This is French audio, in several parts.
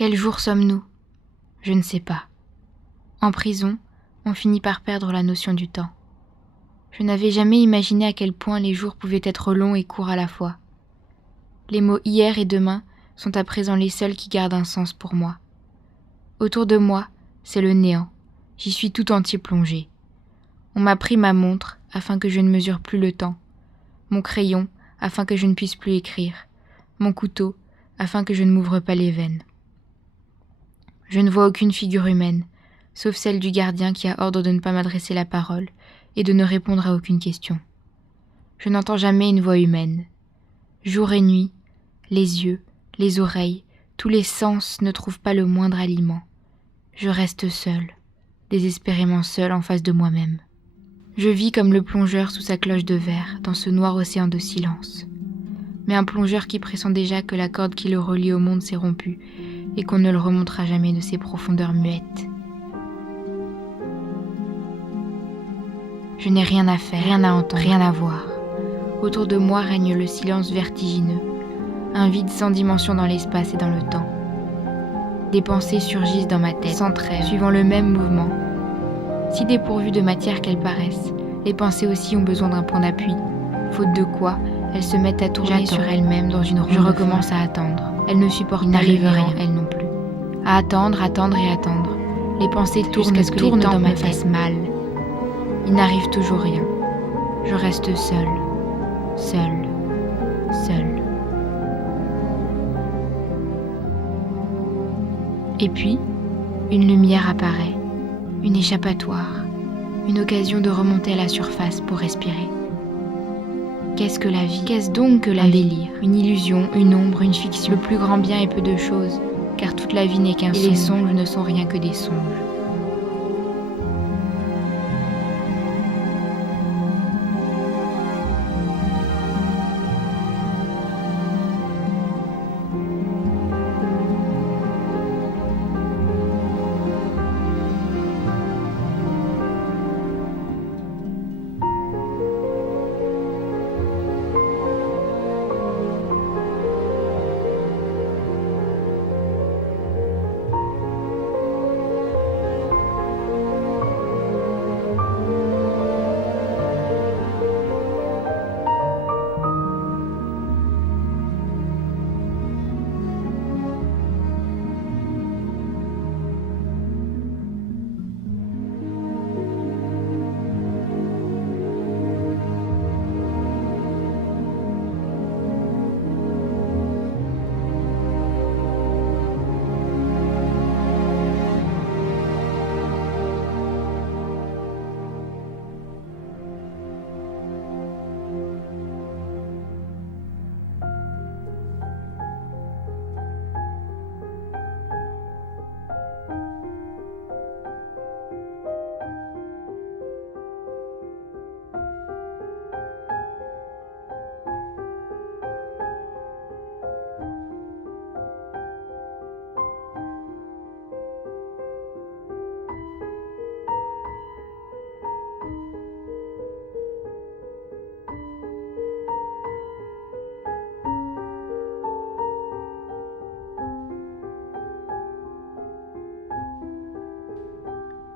Quel jour sommes-nous ? Je ne sais pas. En prison, on finit par perdre la notion du temps. Je n'avais jamais imaginé à quel point les jours pouvaient être longs et courts à la fois. Les mots hier et demain sont à présent les seuls qui gardent un sens pour moi. Autour de moi, c'est le néant. J'y suis tout entier plongé. On m'a pris ma montre afin que je ne mesure plus le temps, mon crayon afin que je ne puisse plus écrire, mon couteau afin que je ne m'ouvre pas les veines. Je ne vois aucune figure humaine, sauf celle du gardien qui a ordre de ne pas m'adresser la parole et de ne répondre à aucune question. Je n'entends jamais une voix humaine. Jour et nuit, les yeux, les oreilles, tous les sens ne trouvent pas le moindre aliment. Je reste seule, désespérément seule en face de moi-même. Je vis comme le plongeur sous sa cloche de verre dans ce noir océan de silence. Mais un plongeur qui pressent déjà que la corde qui le relie au monde s'est rompue et qu'on ne le remontera jamais de ces profondeurs muettes. Je n'ai rien à faire, rien à entendre, rien à voir. Autour de moi règne le silence vertigineux, un vide sans dimension dans l'espace et dans le temps. Des pensées surgissent dans ma tête, sans trêve, suivant le même mouvement. Si dépourvues de matière qu'elles paraissent, les pensées aussi ont besoin d'un point d'appui, faute de quoi elles se mettent à tourner sur elles-mêmes dans une ronde. Je recommence à attendre. Elles ne supportent pas le néant, elles non plus. À attendre, attendre et attendre. Les pensées tournent dans ma tête mal. Il n'arrive toujours rien. Je reste seule, seule, seule. Et puis, une lumière apparaît, une échappatoire, une occasion de remonter à la surface pour respirer. Qu'est-ce que la vie ? Qu'est-ce donc que la vie ? Un délire, une illusion, une ombre, une fiction. Le plus grand bien est peu de choses, car toute la vie n'est qu'un songe. Et les songes ne sont rien que des songes.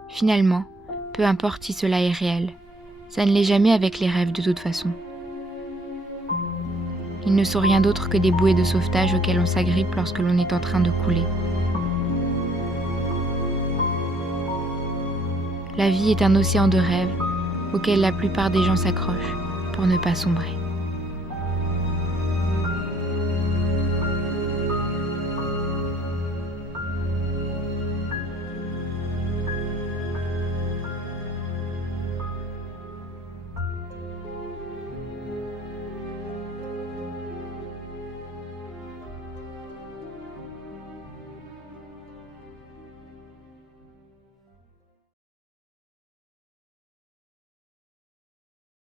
Finalement, peu importe si cela est réel, ça ne l'est jamais avec les rêves de toute façon. Ils ne sont rien d'autre que des bouées de sauvetage auxquelles on s'agrippe lorsque l'on est en train de couler. La vie est un océan de rêves auquel la plupart des gens s'accrochent pour ne pas sombrer.